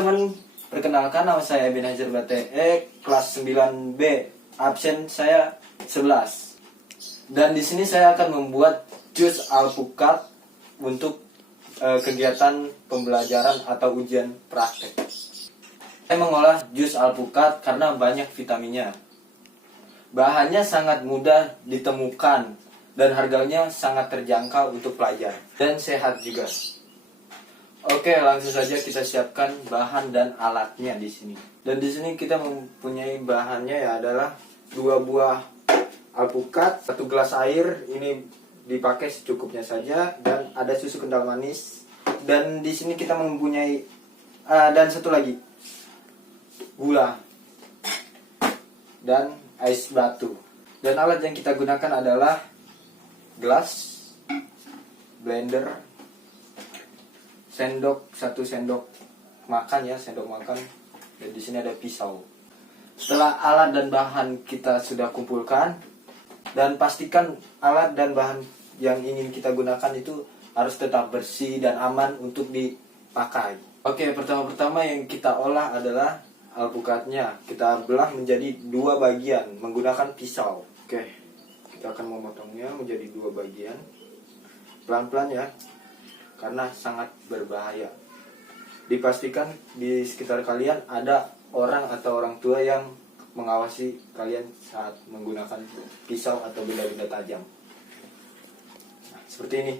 teman-teman, perkenalkan nama saya Ebenezer BTE, kelas 9B, absen saya 11. Dan di sini saya akan membuat jus alpukat untuk kegiatan pembelajaran atau ujian praktek. Saya mengolah jus alpukat karena banyak vitaminnya. Bahannya sangat mudah ditemukan dan harganya sangat terjangkau untuk pelajar dan sehat juga. Oke, langsung saja kita siapkan bahan dan alatnya di sini. Dan di sini kita mempunyai bahannya ya adalah 2 buah alpukat, 1 gelas air, ini dipakai secukupnya saja, dan ada susu kental manis. Dan di sini kita mempunyai dan satu lagi gula dan es batu. Dan alat yang kita gunakan adalah gelas, blender, sendok, 1 sendok makan ya, sendok makan. Dan di sini ada pisau. Setelah alat dan bahan kita sudah kumpulkan, dan pastikan alat dan bahan yang ingin kita gunakan itu harus tetap bersih dan aman untuk dipakai. Oke, pertama-tama yang kita olah adalah alpukatnya. Kita belah menjadi 2 bagian menggunakan pisau. Oke, kita akan memotongnya menjadi 2 bagian. Pelan-pelan ya, karena sangat berbahaya. Dipastikan di sekitar kalian ada orang atau orang tua yang mengawasi kalian saat menggunakan pisau atau benda-benda tajam. Nah, seperti ini.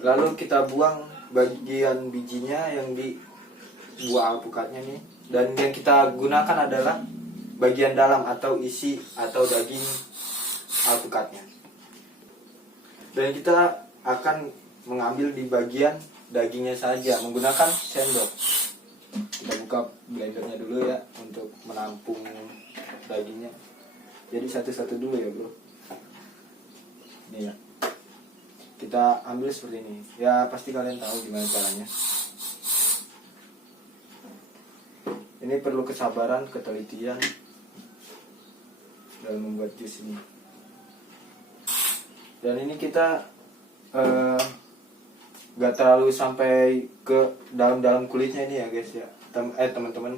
Lalu kita buang bagian bijinya yang di buah alpukatnya nih. Dan yang kita gunakan adalah bagian dalam atau isi atau daging alpukatnya. Dan kita akan mengambil di bagian dagingnya saja menggunakan sendok. Kita buka blendernya dulu ya untuk menampung dagingnya. Jadi satu-satu dulu ya bro. Ini ya. Kita ambil seperti ini. Ya pasti kalian tahu gimana caranya. Ini perlu kesabaran, ketelitian dalam membuat jus ini. Dan ini kita gak terlalu sampai ke dalam-dalam kulitnya ini ya guys ya, teman-teman.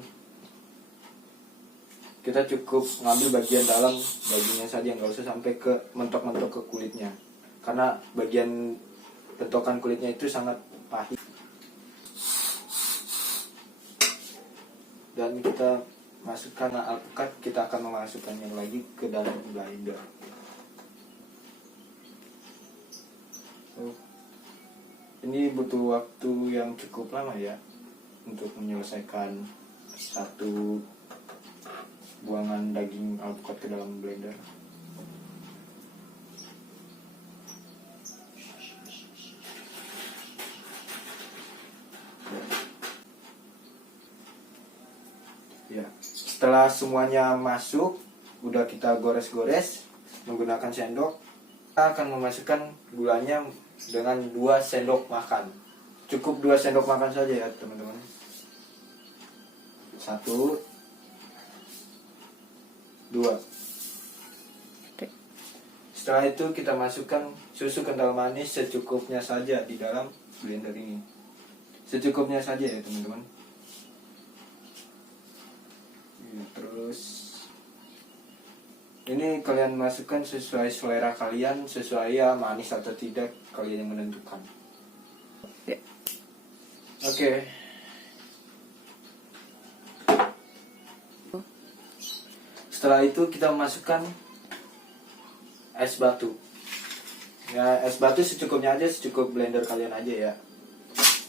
Kita cukup ngambil bagian dalam dagingnya saja, nggak usah sampai ke mentok-mentok ke kulitnya, karena bagian bentokan kulitnya itu sangat pahit. Dan kita masukkan alpukat, kita akan memasukkannya lagi ke dalam blender. Ini butuh waktu yang cukup lama ya untuk menyelesaikan 1 buangan daging alpukat ke dalam blender. Ya, setelah semuanya masuk, udah kita gores-gores menggunakan sendok, kita akan memasukkan gulanya dengan 2 sendok makan. Cukup 2 sendok makan saja ya teman-teman. 1, 2. Setelah itu kita masukkan susu kental manis secukupnya saja di dalam blender ini. Secukupnya saja ya teman-teman. Terus ini kalian masukkan sesuai selera kalian, sesuai ya manis atau tidak kalian yang menentukan. Oke. Setelah itu kita masukkan es batu. Ya, es batu secukupnya aja, secukup blender kalian aja ya.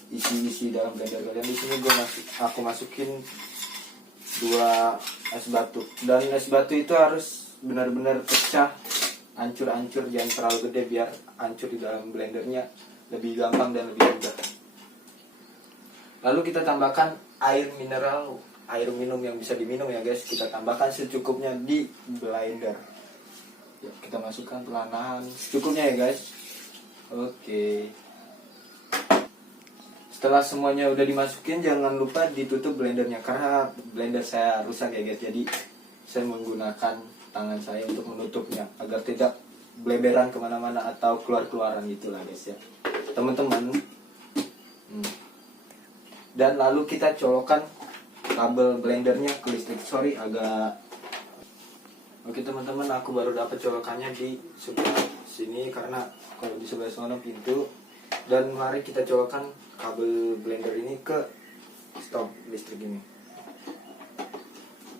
Isi dalam blender kalian. Di sini aku masukin 2 es batu. Dan es batu itu harus benar-benar pecah, hancur-hancur, jangan terlalu gede biar hancur di dalam blendernya lebih gampang dan lebih mudah. Lalu kita tambahkan air mineral, air minum yang bisa diminum ya guys. Kita tambahkan secukupnya di blender. Ya, kita masukkan perlahan secukupnya ya guys. Oke. Setelah semuanya udah dimasukin, jangan lupa ditutup blendernya karena blender saya rusak ya guys. Jadi saya menggunakan tangan saya untuk menutupnya agar tidak bleberan kemana-mana atau keluar-keluaran gitulah guys ya teman-teman. Dan lalu kita colokkan kabel blendernya ke listrik. Sorry agak. Oke teman-teman, aku baru dapat colokannya di sebelah sini karena kalau di sebelah sana pintu. Dan mari kita colokkan kabel blender ini ke stop listrik ini.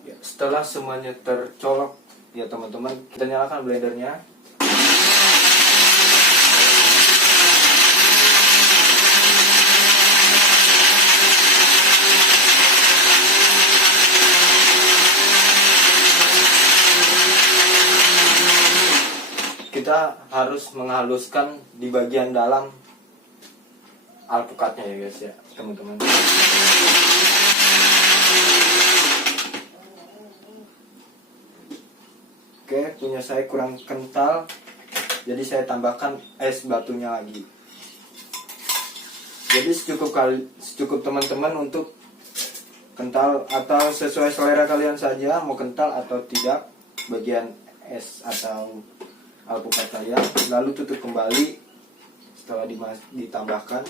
Ya, setelah semuanya tercolok ya teman-teman, kita nyalakan blendernya. Kita harus menghaluskan di bagian dalam alpukatnya ya guys ya teman-teman. Oke, punya saya kurang kental, jadi saya tambahkan es batunya lagi. Jadi secukup teman-teman untuk kental atau sesuai selera kalian saja, mau kental atau tidak bagian es atau alpukat kalian. Lalu tutup kembali setelah ditambahkan,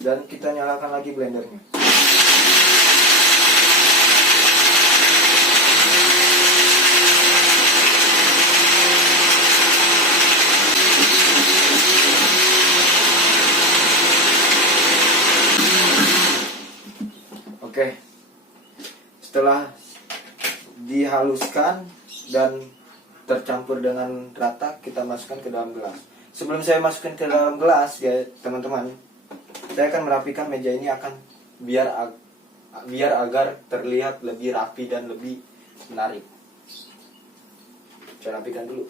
dan kita nyalakan lagi blendernya. Oke, setelah dihaluskan dan tercampur dengan rata, kita masukkan ke dalam gelas. Sebelum saya masukkan ke dalam gelas ya teman-teman, saya akan merapikan meja ini akan biar agar terlihat lebih rapi dan lebih menarik. Saya rapikan dulu.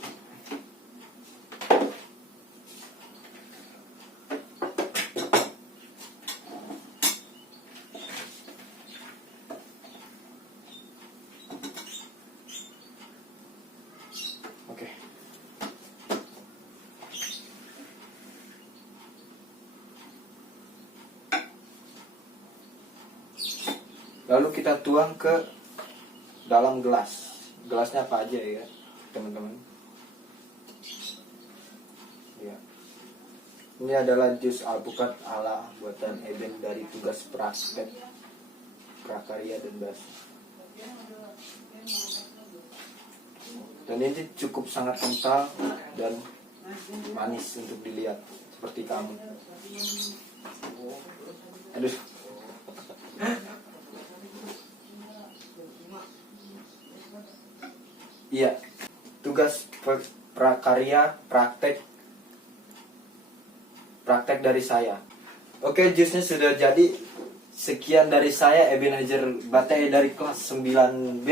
Oke. Lalu kita tuang ke dalam gelas. Gelasnya apa aja ya teman-teman. Ya. Ini adalah jus alpukat ala buatan Eben dari tugas praktek prakarya dan basa. Dan ini cukup sangat kental dan manis untuk dilihat seperti kamu. Aduh. Iya, tugas prakarya praktek dari saya. Oke, jusnya sudah jadi. Sekian dari saya, Ebenezer Bate dari kelas 9B.